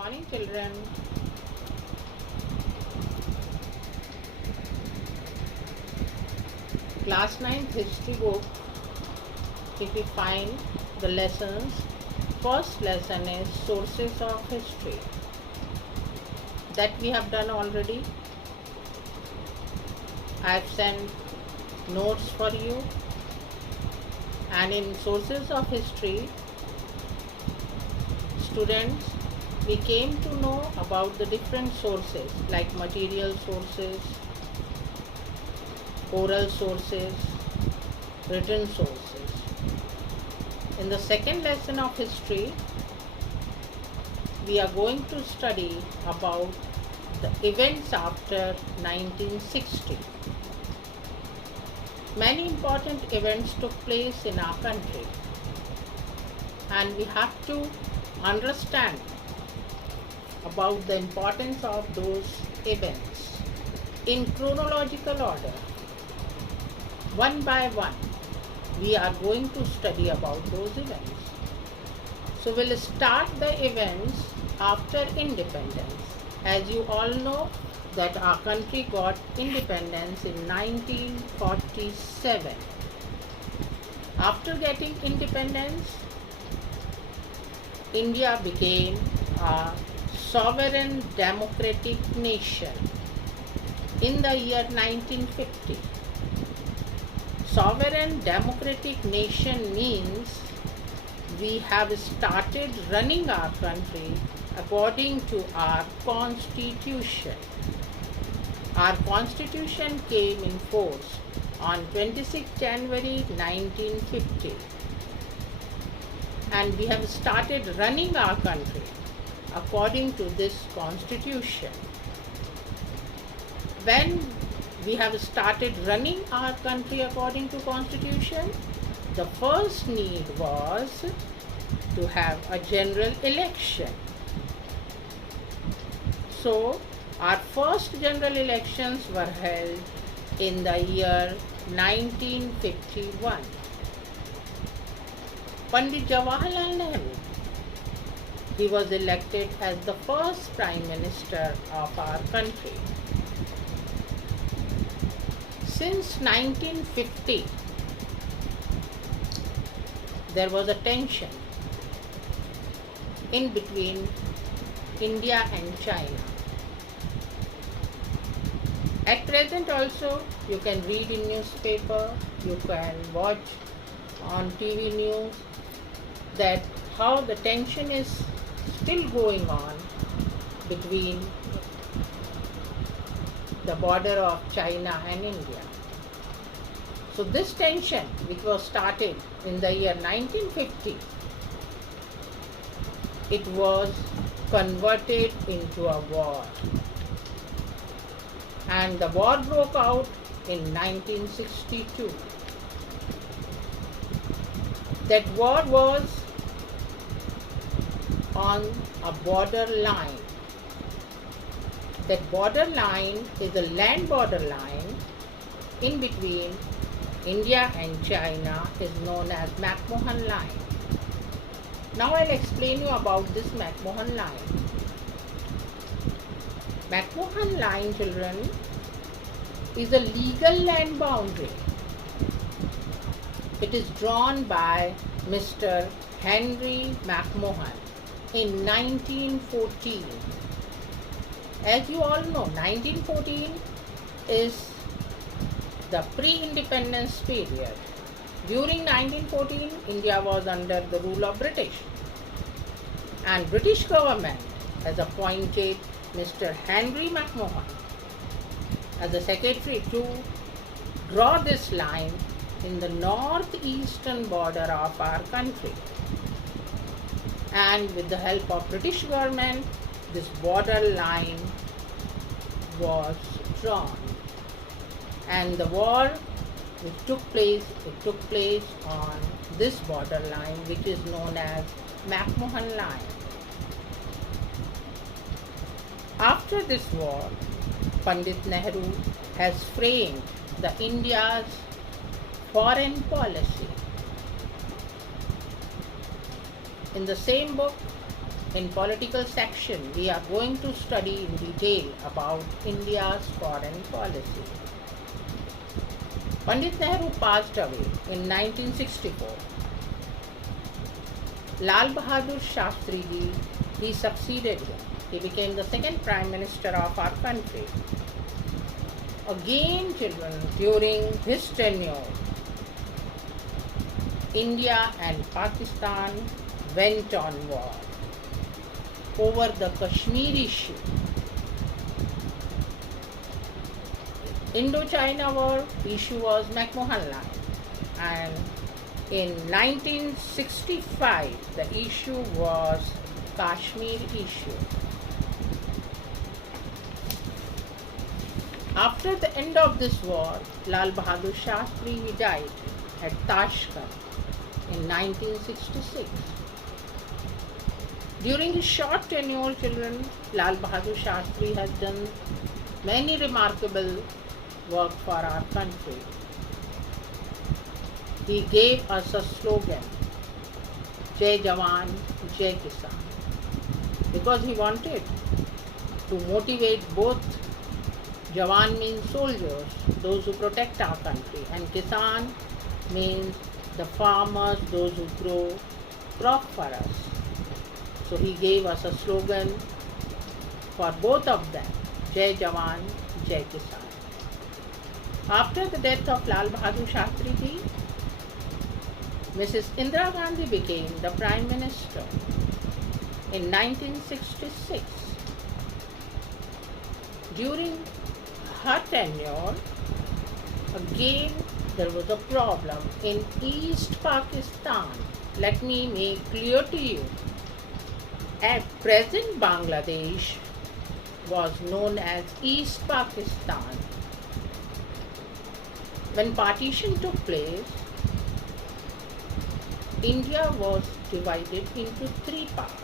Morning, children. Class 9th history book. If we find the lessons, first lesson is sources of history. That we have done already. I have sent notes for you. And in sources of history, students, we came to know about the different sources like material sources, oral sources, written sources. In the second lesson of history, we are going to study about the events after 1960. Many important events took place in our country, and we have to understand about the importance of those events in chronological order. One by one, we are going to study about those events. So we'll start the events after independence. As you all know that our country got independence in 1947. After getting independence, India became a sovereign democratic nation in the year 1950. Sovereign democratic nation means we have started running our country according to our constitution. Our constitution came in force on 26 January 1950, and we have started running our country according to this constitution. When we have started running our country according to constitution, the first need was to have a general election. So our first general elections were held in the year 1951. Pandit Jawaharlal Nehru, he was elected as the first Prime Minister of our country. Since 1950, there was a tension in between India and China. At present also, you can read in newspaper, you can watch on TV news that how the tension is still going on between the border of China and India. So this tension, which was started in the year 1950, it was converted into a war. And the war broke out in 1962. That war was on a border line. That border line is a land border line in between India and China, is known as McMahon Line. Now I'll explain you about this McMahon Line. McMahon Line, children, is a legal land boundary. It is drawn by Mr. Henry McMahon in 1914. As you all know, 1914 is the pre-independence period. During 1914, India was under the rule of British, and British government has appointed Mr. Henry McMahon as the secretary to draw this line in the northeastern border of our country. And with the help of British government, this border line was drawn. And the war which took place on this border line, which is known as McMahon Line. After this war, Pandit Nehru has framed the India's foreign policy. In the same book, in political section, we are going to study in detail about India's foreign policy. Pandit Nehru passed away in 1964. Lal Bahadur Shastri ji, he succeeded him. He became the second Prime Minister of our country. Again, children, during his tenure, India and Pakistan went on war over the Kashmir issue. Indo-China War issue was McMahon Line, and in 1965 the issue was Kashmir issue. After the end of this war, Lal Bahadur Shastri he died at Tashkent in 1966. During his short tenure, children, Lal Bahadur Shastri has done many remarkable work for our country. He gave us a slogan, Jai Jawan, Jai Kisan, because he wanted to motivate both. Jawan means soldiers, those who protect our country, and Kisan means the farmers, those who grow crop for us. So he gave us a slogan for both of them, Jai Jawan, Jai Kisan. After the death of Lal Bahadur Shastri ji, Mrs. Indira Gandhi became the Prime Minister in 1966. During her tenure, again there was a problem in East Pakistan. Let me make clear to you. At present, Bangladesh was known as East Pakistan. When partition took place, India was divided into three parts.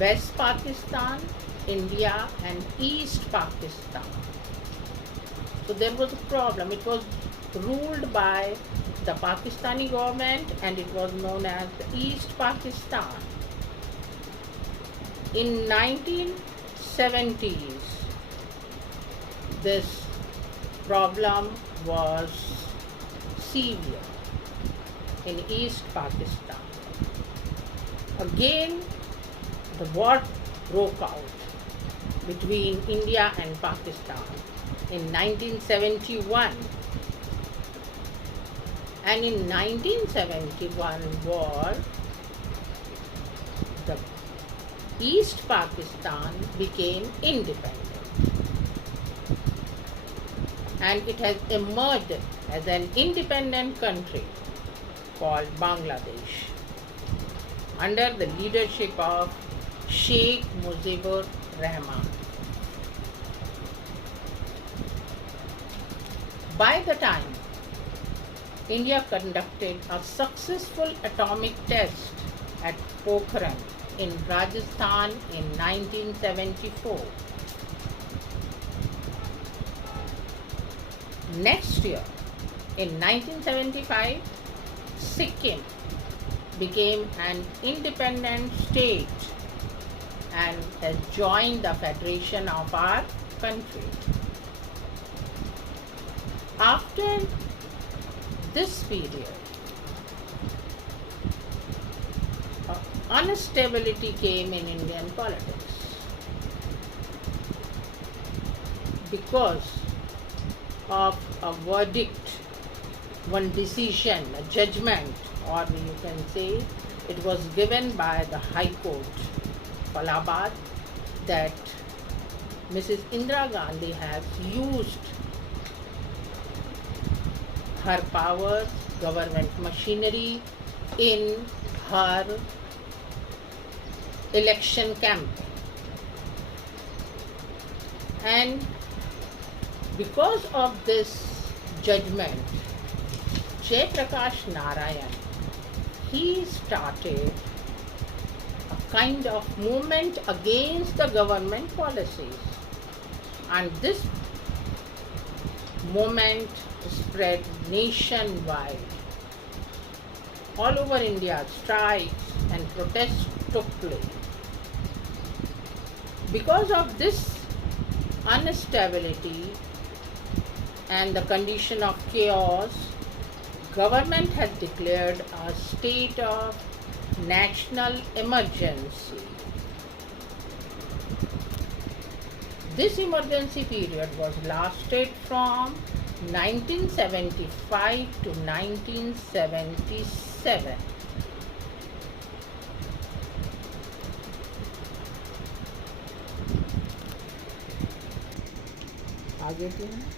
West Pakistan, India, and East Pakistan. So there was a problem. It was ruled by the Pakistani government and it was known as the East Pakistan. In 1970s, this problem was severe in East Pakistan. Again, the war broke out between India and Pakistan in 1971. And in 1971 war, the East Pakistan became independent. And it has emerged as an independent country called Bangladesh under the leadership of Sheikh Mujibur Rahman. By the time India conducted a successful atomic test at Pokhran in Rajasthan in 1974. Next year, in 1975, Sikkim became an independent state and has joined the federation of our country. After this period, instability came in Indian politics because of a verdict, one decision, a judgment, or you can say it was given by the High Court, Allahabad, that Mrs. Indira Gandhi has used her powers, government machinery in her election campaign. And because of this judgment, Jai Prakash Narayan, he started a kind of movement against the government policies. And this movement spread nationwide. all over India, strikes and protests took place. Because of this instability and the condition of chaos, government has declared a state of national emergency. This emergency period was lasted from 1975 to 1977. आगे क्यों है?